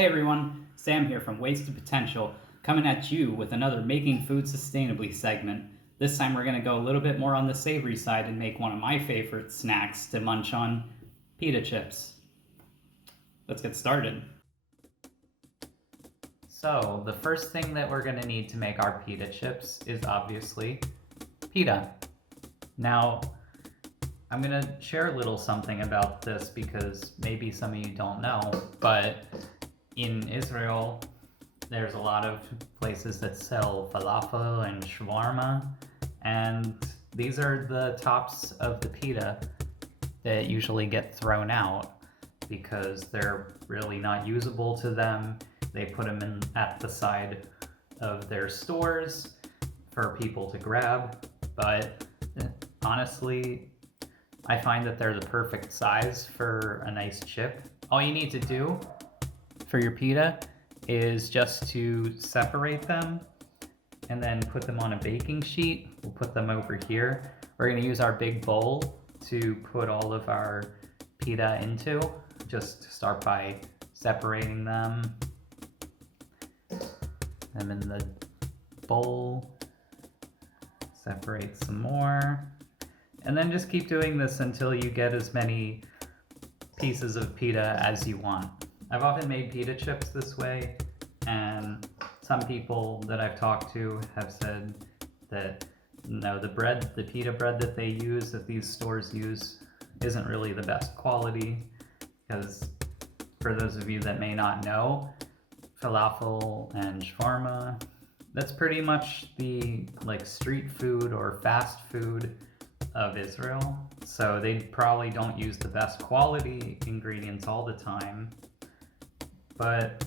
Hey everyone, Sam here from Waste to Potential, coming at you with another Making Food Sustainably segment. This time we're going to go a little bit more on the savory side and make one of my favorite snacks to munch on, pita chips. Let's get started. So, the first thing that we're going to need to make our pita chips is obviously pita. Now, I'm going to share a little something about this because maybe some of you don't know, but in Israel, there's a lot of places that sell falafel and shawarma, and these are the tops of the pita that usually get thrown out because they're really not usable to them. They put them in at the side of their stores for people to grab, but honestly, I find that they're the perfect size for a nice chip. All you need to do for your pita is just to separate them and then put them on a baking sheet. We'll put them over here. We're going to use our big bowl to put all of our pita into. Just start by separating them in the bowl. Separate some more. And then just keep doing this until you get as many pieces of pita as you want. I've often made pita chips this way, and some people that I've talked to have said that no, the pita bread that they use, that these stores use, isn't really the best quality, because for those of you that may not know, falafel and shawarma, that's pretty much the street food or fast food of Israel. So they probably don't use the best quality ingredients all the time. But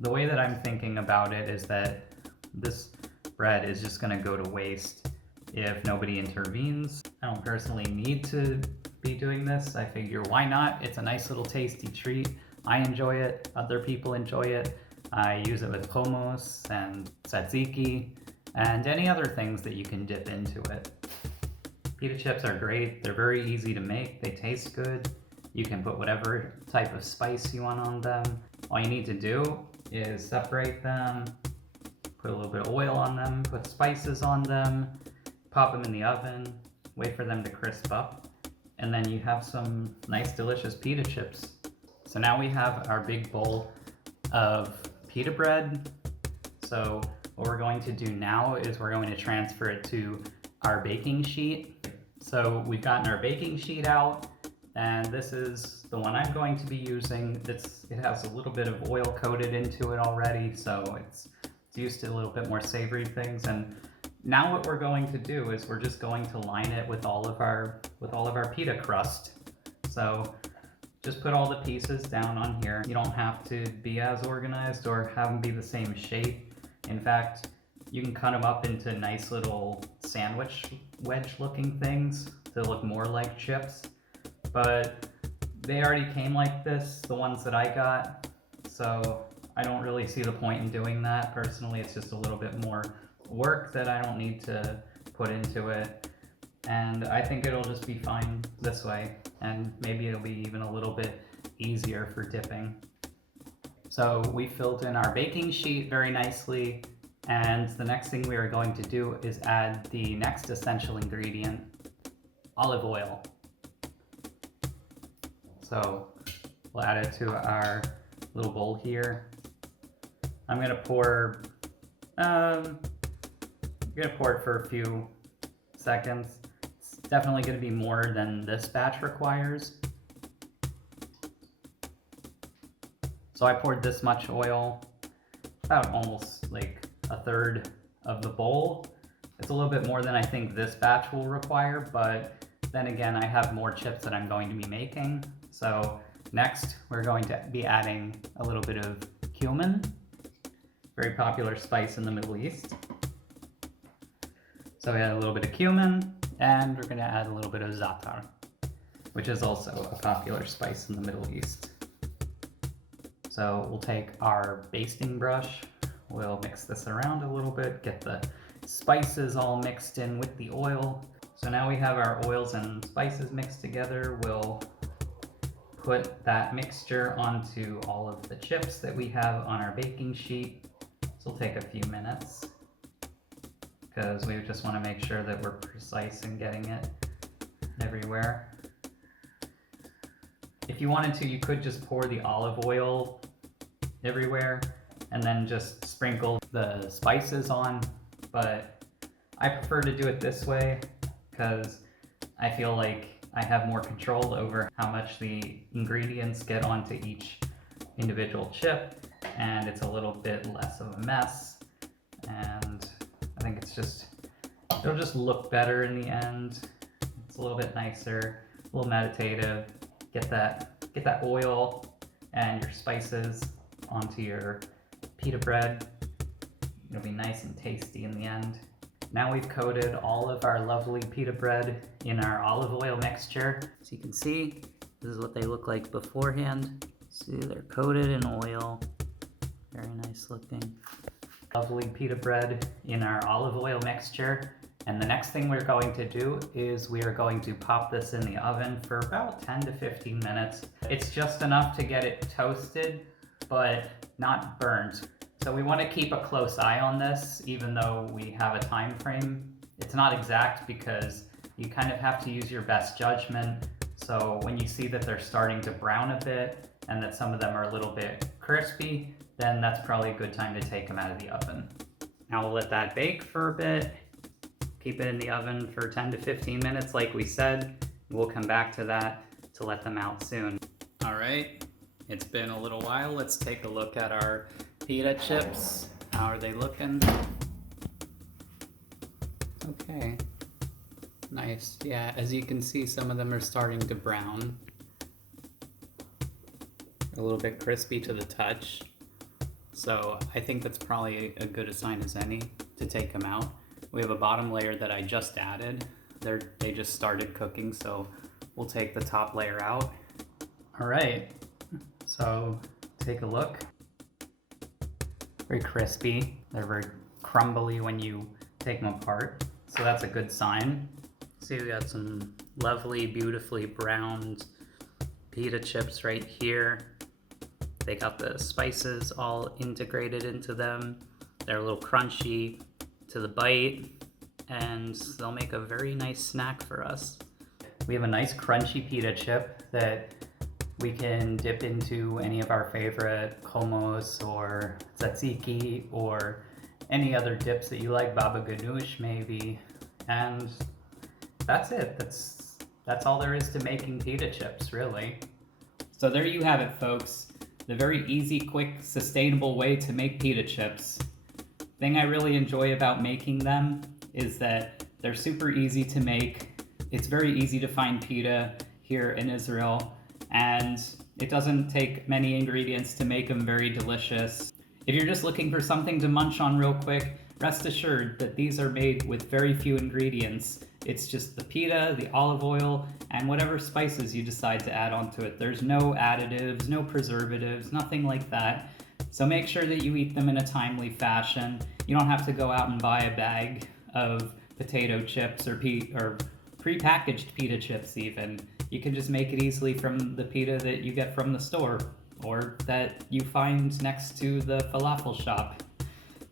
the way that I'm thinking about it is that this bread is just going to go to waste if nobody intervenes. I don't personally need to be doing this. I figure why not? It's a nice little tasty treat. I enjoy it. Other people enjoy it. I use it with hummus and tzatziki and any other things that you can dip into it. Pita chips are great. They're very easy to make. They taste good. You can put whatever type of spice you want on them. All you need to do is separate them, put a little bit of oil on them, put spices on them, pop them in the oven, wait for them to crisp up, and then you have some nice delicious pita chips. So now we have our big bowl of pita bread. So what we're going to do now is we're going to transfer it to our baking sheet. So we've gotten our baking sheet out, and this is the one I'm going to be using. It has a little bit of oil coated into it already, so it's used to a little bit more savory things. And now what we're going to do is we're just going to line it with all of our pita crust. So just put all the pieces down on here. You don't have to be as organized or have them be the same shape. In fact, you can cut them up into nice little sandwich wedge looking things to look more like chips. But they already came like this, the ones that I got, so I don't really see the point in doing that. Personally, it's just a little bit more work that I don't need to put into it, and I think it'll just be fine this way, and maybe it'll be even a little bit easier for dipping. So we filled in our baking sheet very nicely, and the next thing we are going to do is add the next essential ingredient, olive oil. So we'll add it to our little bowl here. I'm gonna pour it for a few seconds. It's definitely gonna be more than this batch requires. So I poured this much oil, about almost like a third of the bowl. It's a little bit more than I think this batch will require, but then again, I have more chips that I'm going to be making. So next, we're going to be adding a little bit of cumin, very popular spice in the Middle East. So we add a little bit of cumin, and we're going to add a little bit of za'atar, which is also a popular spice in the Middle East. So we'll take our basting brush, we'll mix this around a little bit, get the spices all mixed in with the oil. So now we have our oils and spices mixed together. We'll put that mixture onto all of the chips that we have on our baking sheet. This will take a few minutes because we just want to make sure that we're precise in getting it everywhere. If you wanted to, you could just pour the olive oil everywhere and then just sprinkle the spices on, but I prefer to do it this way because I feel like I have more control over how much the ingredients get onto each individual chip, and it's a little bit less of a mess, and I think it'll just look better in the end. It's a little bit nicer, a little meditative. Get that oil and your spices onto your pita bread. It'll be nice and tasty in the end. Now we've coated all of our lovely pita bread in our olive oil mixture. As you can see, this is what they look like beforehand. See, they're coated in oil. Very nice looking. Lovely pita bread in our olive oil mixture. And the next thing we're going to do is we are going to pop this in the oven for about 10 to 15 minutes. It's just enough to get it toasted, but not burnt. So we want to keep a close eye on this, even though we have a time frame. It's not exact because you kind of have to use your best judgment. So when you see that they're starting to brown a bit and that some of them are a little bit crispy, then that's probably a good time to take them out of the oven. Now we'll let that bake for a bit. Keep it in the oven for 10 to 15 minutes like we said. We'll come back to that to let them out soon. All right, it's been a little while. Let's take a look at our pita chips. How are they looking? Okay, nice. Yeah, as you can see, some of them are starting to brown. A little bit crispy to the touch. So I think that's probably a good a sign as any to take them out. We have a bottom layer that I just added. They just started cooking, so we'll take the top layer out. All right, so take a look. Very crispy. They're very crumbly when you take them apart, so that's a good sign. See, we got some lovely, beautifully browned pita chips right here. They got the spices all integrated into them. They're a little crunchy to the bite, and they'll make a very nice snack for us. We have a nice crunchy pita chip that we can dip into any of our favorite hummus or tzatziki or any other dips that you like, baba ganoush maybe, and that's it. That's all there is to making pita chips, really. So there you have it, folks. The very easy, quick, sustainable way to make pita chips. Thing I really enjoy about making them is that they're super easy to make. It's very easy to find pita here in Israel, and it doesn't take many ingredients to make them very delicious. If you're just looking for something to munch on real quick, rest assured that these are made with very few ingredients. It's just the pita, the olive oil, and whatever spices you decide to add onto it. There's no additives, no preservatives, nothing like that. So make sure that you eat them in a timely fashion. You don't have to go out and buy a bag of potato chips or pre-packaged pita chips even. You can just make it easily from the pita that you get from the store or that you find next to the falafel shop.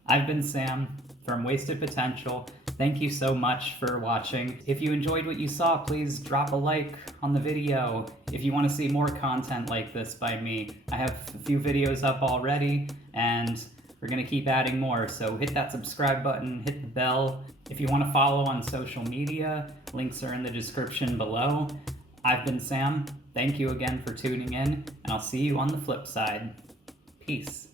I've been Sam from Wasted Potential. Thank you so much for watching. If you enjoyed what you saw, please drop a like on the video. If you want to see more content like this by me, I have a few videos up already, and we're going to keep adding more. So hit that subscribe button, hit the bell. If you want to follow on social media, links are in the description below. I've been Sam. Thank you again for tuning in, and I'll see you on the flip side. Peace.